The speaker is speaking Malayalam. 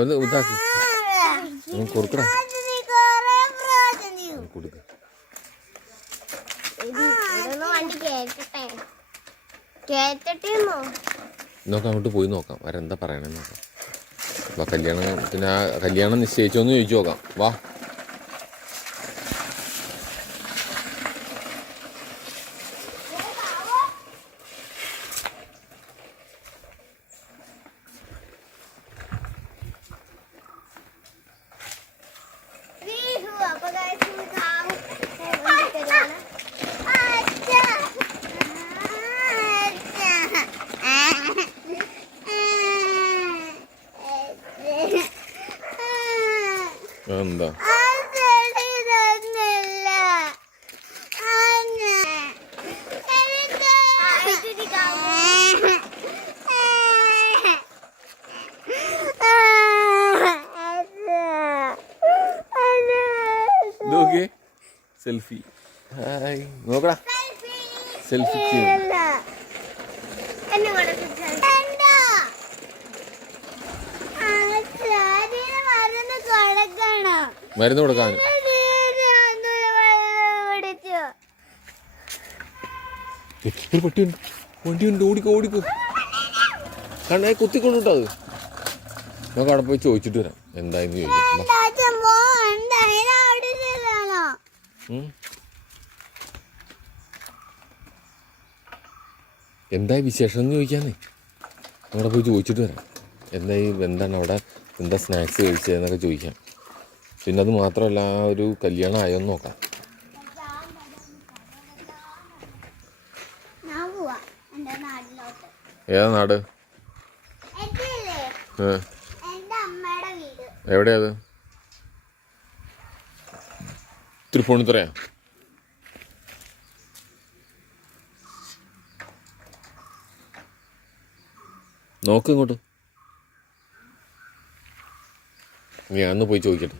ഒന്ന് ഇതാക്കി കൊടുക്കടാ കൊടുക്ക. നോക്കാം, അങ്ങോട്ട് പോയി നോക്കാം, വരെന്താ പറയണെന്ന് നോക്കാം. അപ്പോൾ കല്യാണം നിശ്ചയിച്ചോന്ന് ചോദിച്ചു നോക്കാം. വാ. എന്താ സെൽഫി? ഹായ് നോക്കടാ, സെൽഫി മരുന്ന് കൊടുക്കാൻ. ഒരു പട്ടിയുണ്ട്, വണ്ടിയുണ്ട്, ഓടിക്കോ കണ്ണേ കുത്തിക്കൊണ്ടിട്ടോ. അത് നമുക്ക് അവിടെ പോയി ചോദിച്ചിട്ട് വരാം എന്തായെന്ന് ചോദിക്കാം. എന്തായി വിശേഷം എന്ന് ചോദിക്കാന്നേ, അവിടെ പോയി ചോദിച്ചിട്ട് വരാം. എന്താണ് അവിടെ, എന്താ സ്നാക്സ് കഴിച്ചതെന്നൊക്കെ ചോദിക്കാം. പിന്നെ അത് മാത്രമല്ല, ആ ഒരു കല്യാണം ആയോന്ന് നോക്കാം. ഏതാ നാട്? എവിടെയാ അത്? തൃപ്പൂണിത്തുറയാ? നോക്ക് ഇങ്ങോട്ട്, ഞാൻ ഒന്ന് പോയി ചോദിക്കട്ടെ.